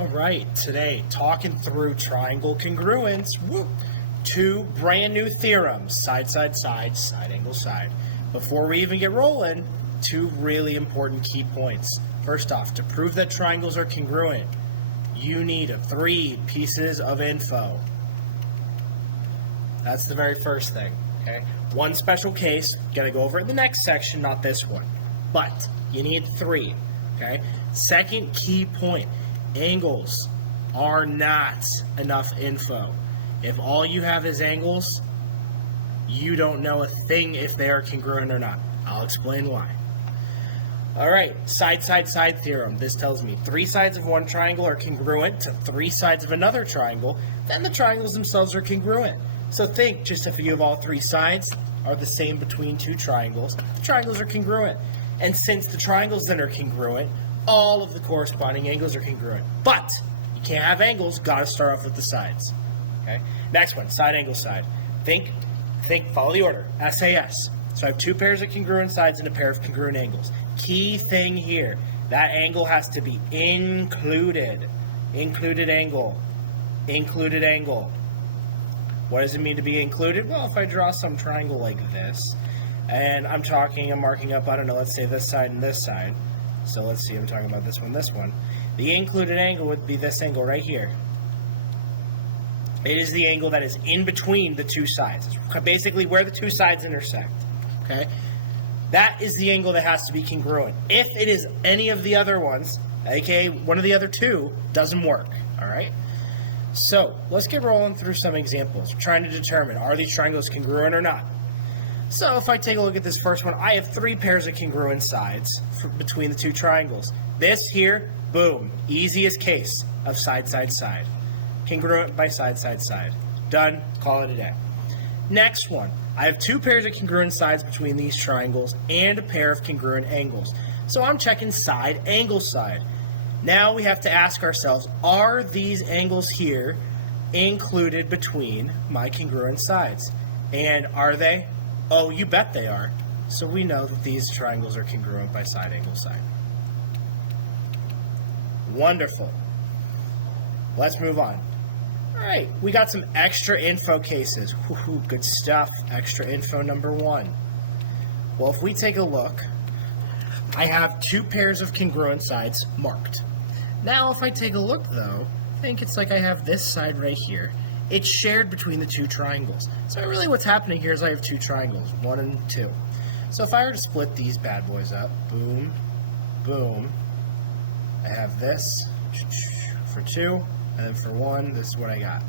Alright, today, talking through triangle congruence. Woo! Two brand new theorems, side, side, side, side angle, side. Before we even get rolling, two really important key points. First off, to prove that triangles are congruent, you need three pieces of info. That's the very first thing, okay? One special case, gotta go over it in the next section, not this one. But, you need three, okay? Second key point. Angles are not enough info. If all you have is angles, you don't know a thing if they are congruent or not. I'll explain why. Alright, side, side, side theorem. This tells me three sides of one triangle are congruent to three sides of another triangle, then the triangles themselves are congruent. So think, just if you have all three sides are the same between two triangles, the triangles are congruent. And since the triangles then are congruent, all of the corresponding angles are congruent. But you can't have angles, gotta start off with the sides. Okay? Next one, side angle side. Think, follow the order. SAS. So I have two pairs of congruent sides and a pair of congruent angles. Key thing here, that angle has to be included. Included angle. Included angle. What does it mean to be included? Well, if I draw some triangle like this, and I'm marking up, I don't know, let's say this side and this side. So let's see, I'm talking about this one. The included angle would be this angle right here. It is the angle that is in between the two sides. It's basically where the two sides intersect. Okay? That is the angle that has to be congruent. If it is any of the other ones, aka one of the other two, doesn't work. Alright? So, let's get rolling through some examples. We're trying to determine, are these triangles congruent or not? So if I take a look at this first one, I have three pairs of congruent sides between the two triangles. This here, boom, easiest case of side, side, side. Congruent by side, side, side. Done, call it a day. Next one, I have two pairs of congruent sides between these triangles and a pair of congruent angles. So I'm checking side, angle, side. Now we have to ask ourselves, are these angles here included between my congruent sides? And are they? Oh, you bet they are. So we know that these triangles are congruent by side, angle, side. Wonderful. Let's move on. Alright, we got some extra info cases. Woohoo, good stuff. Extra info number one. Well, if we take a look, I have two pairs of congruent sides marked. Now, if I take a look, though, I think it's like I have this side right here. It's shared between the two triangles. So really what's happening here is I have two triangles, 1 and 2. So if I were to split these bad boys up, boom, boom, I have this for 2, and then for 1, this is what I got.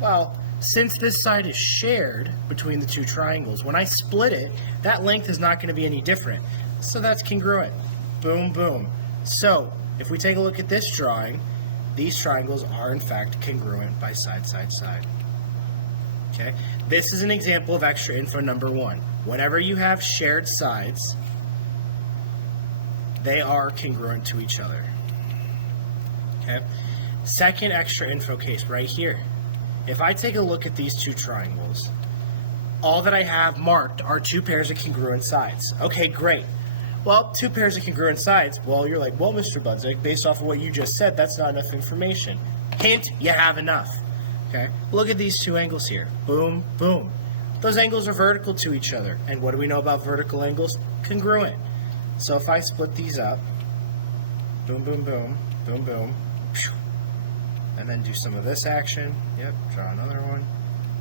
Well, since this side is shared between the two triangles, when I split it, that length is not going to be any different. So that's congruent. Boom, boom. So if we take a look at this drawing, these triangles are in fact congruent by side, side, side. Okay? This is an example of extra info number one. Whenever you have shared sides, they are congruent to each other. Okay? Second extra info case right here. If I take a look at these two triangles, all that I have marked are two pairs of congruent sides. Okay, great. Well, two pairs of congruent sides, well, you're like, well, Mr. Budzik, based off of what you just said, that's not enough information. Hint, you have enough. Okay? Look at these two angles here. Boom, boom. Those angles are vertical to each other. And what do we know about vertical angles? Congruent. So if I split these up, boom, boom, boom, boom, boom, and then do some of this action. Yep, draw another one.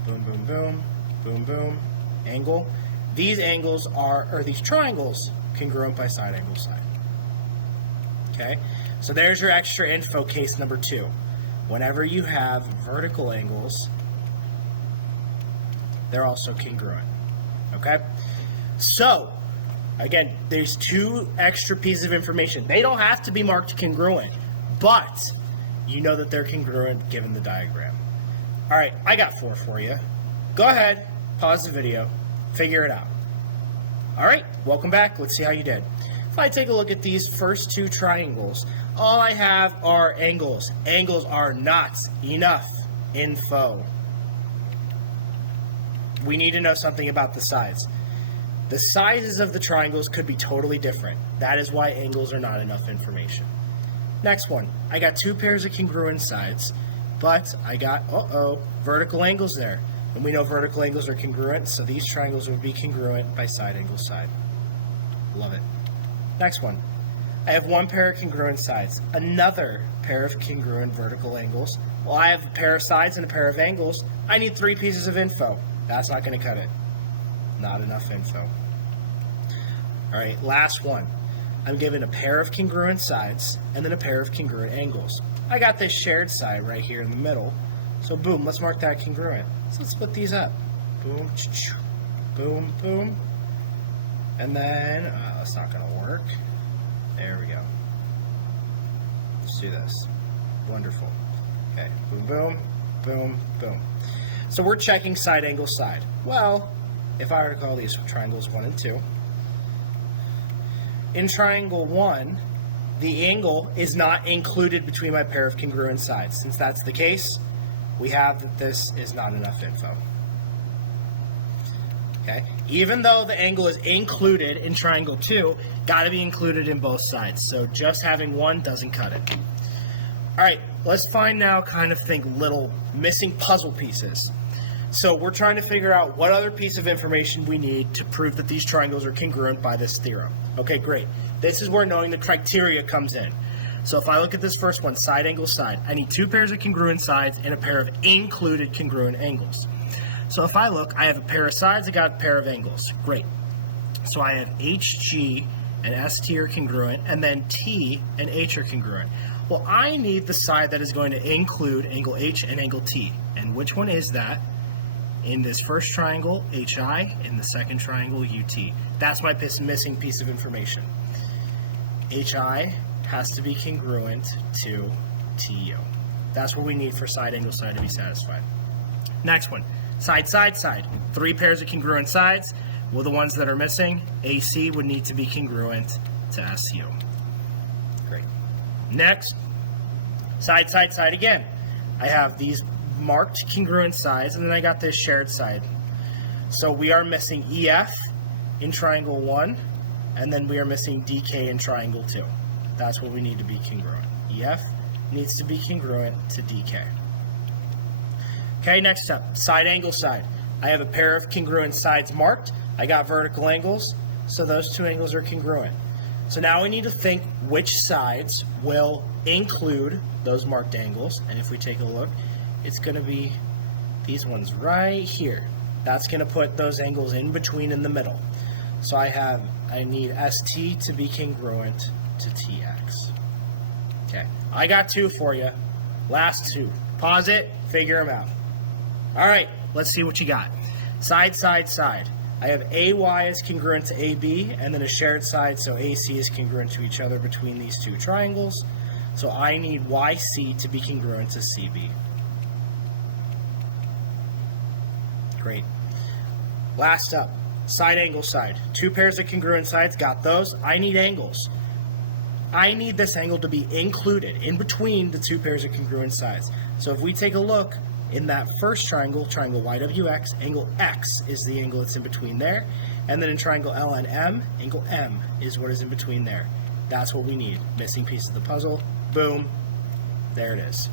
Boom, boom, boom, boom, boom, angle. These angles are, or these triangles, congruent by side, angle, side. Okay, so there's your extra info case number two. Whenever you have vertical angles, they're also congruent. Okay, so again, there's two extra pieces of information. They don't have to be marked congruent, but you know that they're congruent given the diagram. All right, I got 4 for you. Go ahead, pause the video, figure it out. All right, welcome back. Let's see how you did. If I take a look at these first two triangles, all I have are angles. Angles are not enough info. We need to know something about the sides. The sizes of the triangles could be totally different. That is why angles are not enough information. Next one, I got two pairs of congruent sides, but I got, vertical angles there. And we know vertical angles are congruent, so these triangles would be congruent by side angle side. Love it. Next one, I have one pair of congruent sides, another pair of congruent vertical angles. Well, I have a pair of sides and a pair of angles. I need 3 pieces of info. That's not going to cut it. Not enough info. All right, last one. I'm given a pair of congruent sides and then a pair of congruent angles. I got this shared side right here in the middle. So boom, let's mark that congruent. So let's split these up. Boom, boom, boom. And then, that's not going to work. There we go. Let's do this. Wonderful. Okay, boom, boom, boom, boom. So we're checking side angle side. Well, if I were to call these triangles 1 and 2, in triangle 1, the angle is not included between my pair of congruent sides. Since that's the case, we have that this is not enough info. Okay? Even though the angle is included in triangle 2, got to be included in both sides. So just having one doesn't cut it. All right, let's find now think little missing puzzle pieces. So we're trying to figure out what other piece of information we need to prove that these triangles are congruent by this theorem. Okay, great. This is where knowing the criteria comes in. So if I look at this first one, side angle side, I need 2 pairs of congruent sides and a pair of included congruent angles. So if I look, I have a pair of sides, I got a pair of angles. Great. So I have HG and ST are congruent, and then T and H are congruent. Well, I need the side that is going to include angle H and angle T. And which one is that? In this first triangle, HI, in the second triangle, UT. That's my missing piece of information. HI has to be congruent to TU. That's what we need for side angle side to be satisfied. Next one, side, side, side. 3 pairs of congruent sides. Well, the ones that are missing, AC would need to be congruent to SU. Great. Next, side, side, side again. I have these marked congruent sides, and then I got this shared side. So we are missing EF in triangle 1, and then we are missing DK in triangle 2. That's what we need to be congruent. EF needs to be congruent to DK. Okay, next up, side angle side. I have a pair of congruent sides marked. I got vertical angles, so those 2 angles are congruent. So now we need to think which sides will include those marked angles, and if we take a look, it's going to be these ones right here. That's going to put those angles in between in the middle. So I need ST to be congruent to TX. Okay, I got 2 for you. Last 2. Pause it, figure them out. All right, let's see what you got. Side, side, side. I have AY is congruent to AB, and then a shared side, so AC is congruent to each other between these 2 triangles. So I need YC to be congruent to CB. Great. Last up, side angle side. 2 pairs of congruent sides, got those. I need angles. I need this angle to be included in between the 2 pairs of congruent sides. So if we take a look in that first triangle, triangle YWX, angle X is the angle that's in between there. And then in triangle LNM, angle M is what is in between there. That's what we need. Missing piece of the puzzle. Boom. There it is.